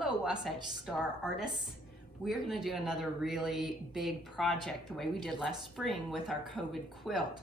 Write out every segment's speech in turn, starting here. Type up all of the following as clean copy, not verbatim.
Hello, Wasatch Star artists. We're going to do another really big project the way we did last spring with our COVID quilt.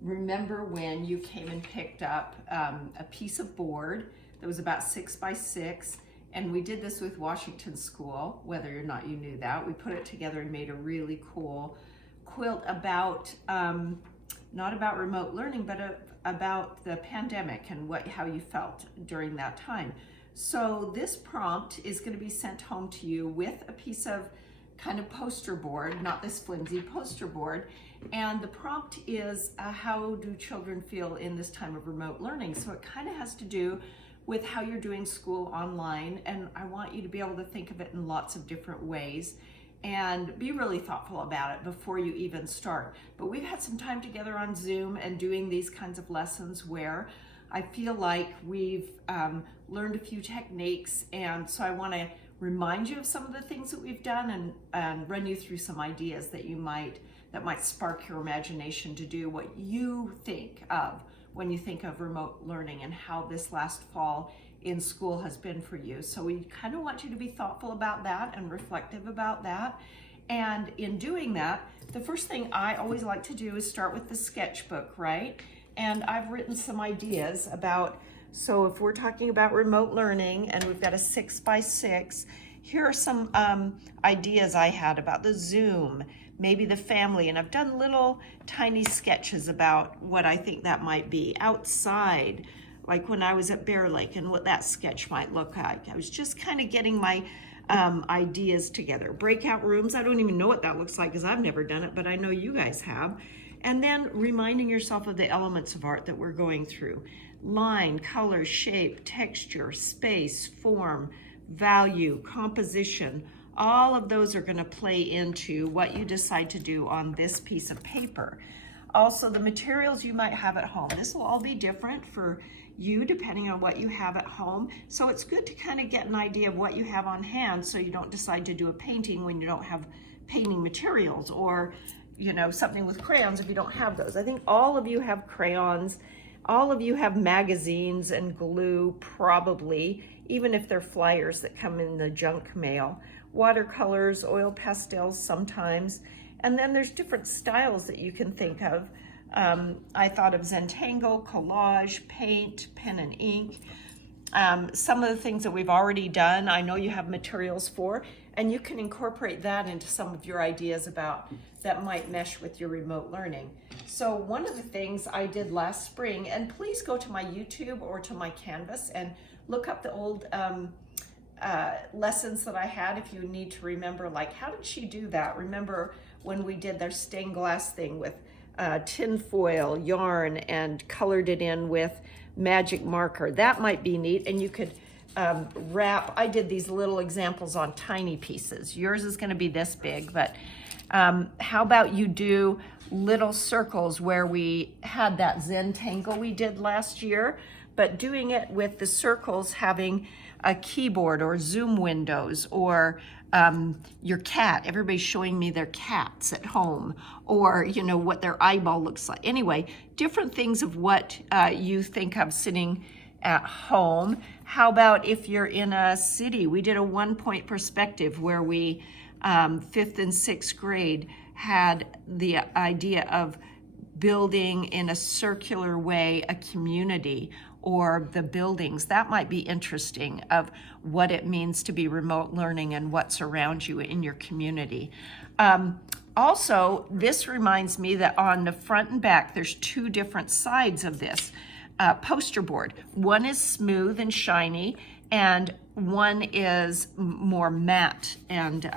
Remember when you came and picked up a piece of board that was about 6 by 6, and we did this with Washington School, whether or not you knew that. We put it together and made a really cool quilt about, not about remote learning, but about the pandemic and how you felt during that time. So this prompt is going to be sent home to you with a piece of kind of poster board, not this flimsy poster board. And the prompt is, how do children feel in this time of remote learning? So it kind of has to do with how you're doing school online. And I want you to be able to think of it in lots of different ways and be really thoughtful about it before you even start. But we've had some time together on Zoom and doing these kinds of lessons where I feel like we've learned a few techniques, and so I want to remind you of some of the things that we've done and run you through some ideas that might spark your imagination to do what you think of when you think of remote learning and how this last fall in school has been for you. So we kind of want you to be thoughtful about that and reflective about that. And in doing that, the first thing I always like to do is start with the sketchbook, right? And I've written some ideas about, so if we're talking about remote learning and we've got a 6 by 6, here are some ideas I had about the Zoom, maybe the family, and I've done little tiny sketches about what I think that might be. Outside, like when I was at Bear Lake and what that sketch might look like. I was just kind of getting my ideas together. Breakout rooms, I don't even know what that looks like because I've never done it, but I know you guys have. And then reminding yourself of the elements of art that we're going through. Line, color, shape, texture, space, form, value, composition. All of those are going to play into what you decide to do on this piece of paper. Also, the materials you might have at home. This will all be different for you depending on what you have at home. So it's good to kind of get an idea of what you have on hand so you don't decide to do a painting when you don't have painting materials, or something with crayons if you don't have those. I think all of you have crayons. All of you have magazines and glue, probably, even if they're flyers that come in the junk mail. Watercolors, oil pastels sometimes. And then there's different styles that you can think of. I thought of Zentangle, collage, paint, pen and ink. Some of the things that we've already done, I know you have materials for, and you can incorporate that into some of your ideas about that might mesh with your remote learning. So one of the things I did last spring, and please go to my YouTube or to my Canvas and look up the old lessons that I had if you need to remember, like, how did she do that? Remember when we did their stained glass thing with tin foil, yarn, and colored it in with magic marker. That might be neat, and you could wrap. I did these little examples on tiny pieces. Yours is going to be this big, but how about you do little circles where we had that Zentangle we did last year, but doing it with the circles having a keyboard or Zoom windows, or your cat. Everybody's showing me their cats at home, or what their eyeball looks like. Anyway, different things of what you think of sitting at home. How about if you're in a city? We did a 1-point perspective where we, 5th and 6th grade, had the idea of building in a circular way a community, or the buildings. That might be interesting, of what it means to be remote learning and what's around you in your community. Also, this reminds me that on the front and back, there's 2 different sides of this poster board. One is smooth and shiny, and one is more matte. And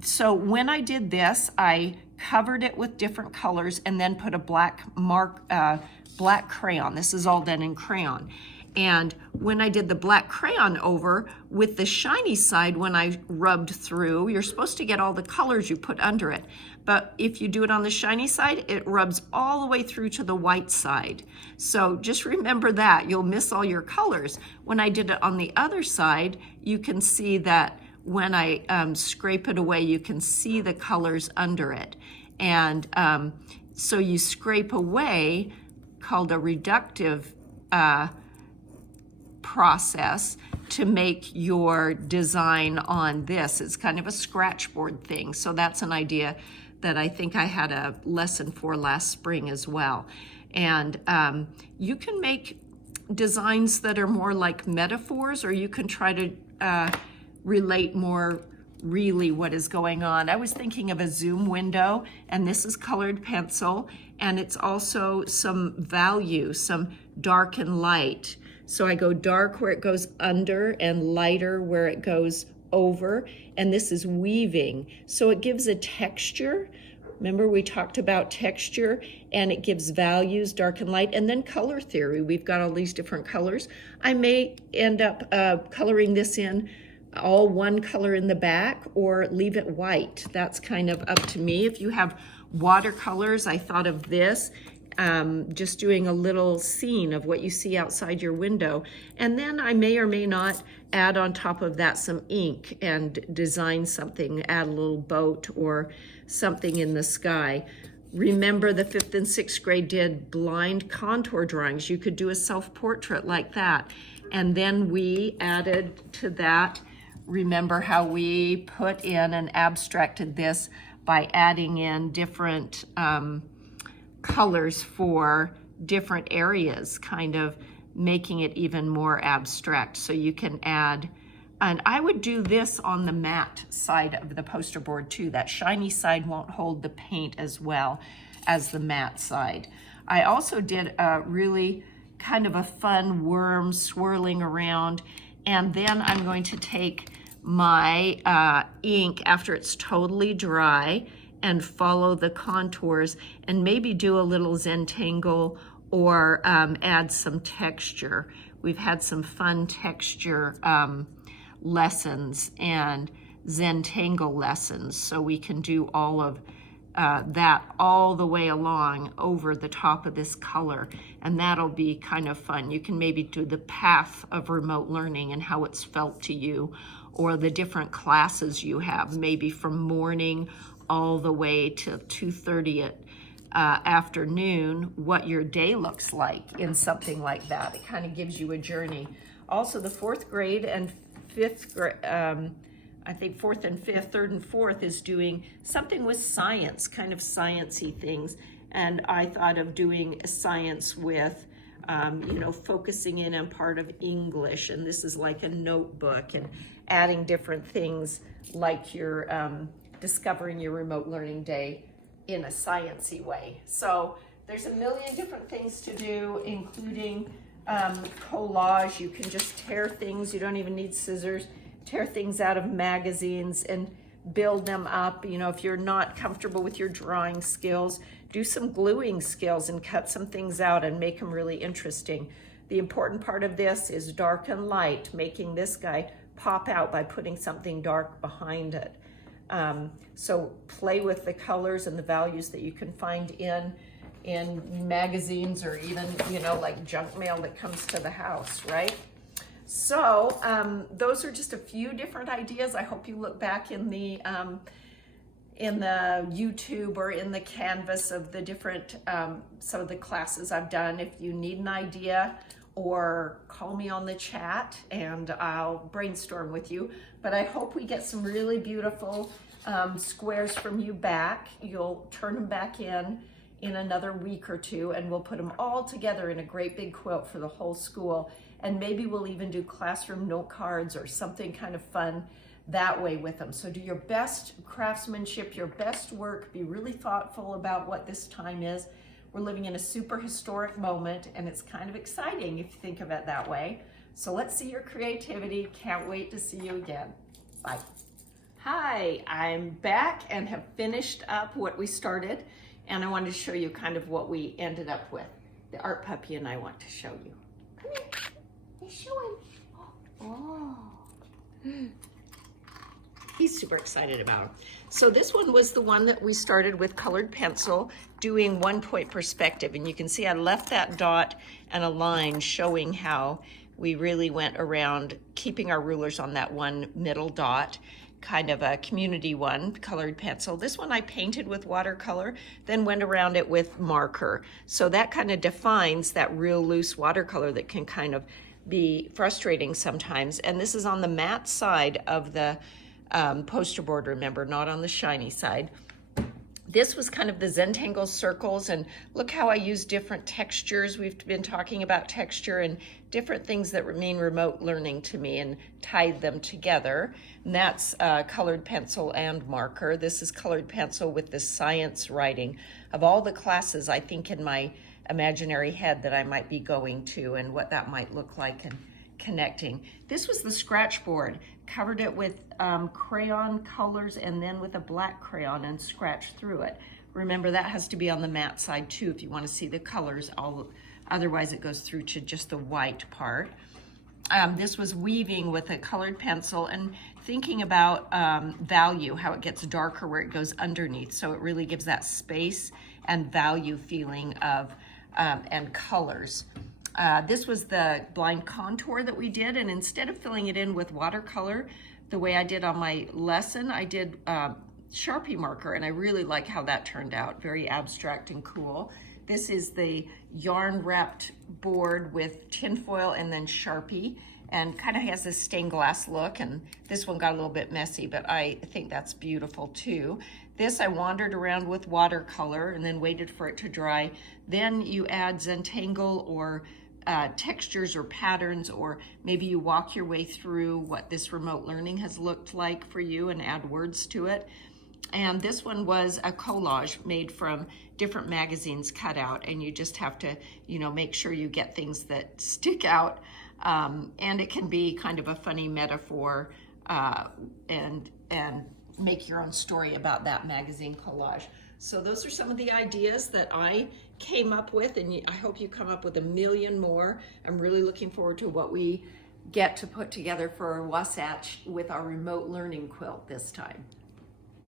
so when I did this, I covered it with different colors and then put a black crayon. This is all done in crayon. And when I did the black crayon over with the shiny side, when I rubbed through, you're supposed to get all the colors you put under it. But if you do it on the shiny side, it rubs all the way through to the white side. So just remember that. You'll miss all your colors. When I did it on the other side, you can see that when I scrape it away, you can see the colors under it. And so you scrape away, called a reductive process, to make your design on this. It's kind of a scratchboard thing. So that's an idea that I think I had a lesson for last spring as well. And you can make designs that are more like metaphors, or you can try to relate more really what is going on. I was thinking of a zoom window, and this is colored pencil, and it's also some value, some dark and light. So I go dark where it goes under and lighter where it goes over, and this is weaving. So it gives a texture. Remember we talked about texture, and it gives values, dark and light, and then color theory. We've got all these different colors. I may end up coloring this in all one color in the back or leave it white. That's kind of up to me. If you have watercolors, I thought of this, just doing a little scene of what you see outside your window. And then I may or may not add on top of that some ink and design something, add a little boat or something in the sky. Remember the 5th and 6th grade did blind contour drawings. You could do a self-portrait like that. And then we added to that, remember how we put in and abstracted this by adding in different colors for different areas, kind of making it even more abstract. So you can add, and I would do this on the matte side of the poster board too. That shiny side won't hold the paint as well as the matte side. I also did a really kind of a fun worm swirling around, and then I'm going to take my ink after it's totally dry and follow the contours and maybe do a little Zentangle or add some texture. We've had some fun texture lessons and Zentangle lessons, so we can do all of that all the way along over the top of this color, and that'll be kind of fun. You can maybe do the path of remote learning and how it's felt to you, or the different classes you have, maybe from morning all the way to 2:30 afternoon, what your day looks like in something like that. It kind of gives you a journey. Also, the 4th grade and 5th grade, I think 4th and 5th, 3rd and 4th is doing something with science, kind of science-y things. And I thought of doing science with, you know, focusing in on part of English. And this is like a notebook, and adding different things like you're discovering your remote learning day in a science-y way. So there's a million different things to do, including collage. You can just tear things. You don't even need scissors. Tear things out of magazines and build them up. You know, if you're not comfortable with your drawing skills, do some gluing skills and cut some things out and make them really interesting. The important part of this is dark and light, making this guy pop out by putting something dark behind it. So play with the colors and the values that you can find in magazines, or even, you know, like junk mail that comes to the house, right? So those are just a few different ideas. I hope you look back in the YouTube or in the canvas of the different, some of the classes I've done. If you need an idea, or call me on the chat and I'll brainstorm with you. But I hope we get some really beautiful squares from you back. You'll turn them back in another week or two, and we'll put them all together in a great big quilt for the whole school. And maybe we'll even do classroom note cards or something kind of fun that way with them. So do your best craftsmanship, your best work. Be really thoughtful about what this time is. We're living in a super historic moment, and it's kind of exciting if you think of it that way. So let's see your creativity. Can't wait to see you again. Bye. Hi, I'm back and have finished up what we started, and I wanted to show you kind of what we ended up with. The art puppy and I want to show you. Come here. Let's show him. Oh. He's super excited about it. So this one was the one that we started with colored pencil, doing 1-point perspective. And you can see I left that dot and a line showing how we really went around keeping our rulers on that one middle dot, kind of a community one, colored pencil. This one I painted with watercolor, then went around it with marker. So that kind of defines that real loose watercolor that can kind of be frustrating sometimes. And this is on the matte side of the poster board, remember, not on the shiny side. This was kind of the Zentangle circles, and look how I use different textures. We've been talking about texture and different things that mean remote learning to me, and tied them together. And that's colored pencil and marker. This is colored pencil with this science writing. Of all the classes, I think in my imaginary head that I might be going to and what that might look like and connecting. This was the scratch board. Covered it with crayon colors and then with a black crayon and scratched through it. Remember, that has to be on the matte side too if you want to see the colors. Otherwise it goes through to just the white part. This was weaving with a colored pencil and thinking about value, how it gets darker where it goes underneath. So it really gives that space and value feeling of and colors. This was the blind contour that we did, and instead of filling it in with watercolor, the way I did on my lesson, I did Sharpie marker, and I really like how that turned out. Very abstract and cool. This is the yarn wrapped board with tinfoil and then Sharpie, and kind of has this stained glass look, and this one got a little bit messy, but I think that's beautiful too. This I wandered around with watercolor and then waited for it to dry. Then you add Zentangle or textures or patterns, or maybe you walk your way through what this remote learning has looked like for you and add words to it. And this one was a collage made from different magazines cut out, and you just have to, you know, make sure you get things that stick out. And it can be kind of a funny metaphor and make your own story about that magazine collage. So those are some of the ideas that I came up with, and I hope you come up with a million more. I'm really looking forward to what we get to put together for Wasatch with our remote learning quilt this time.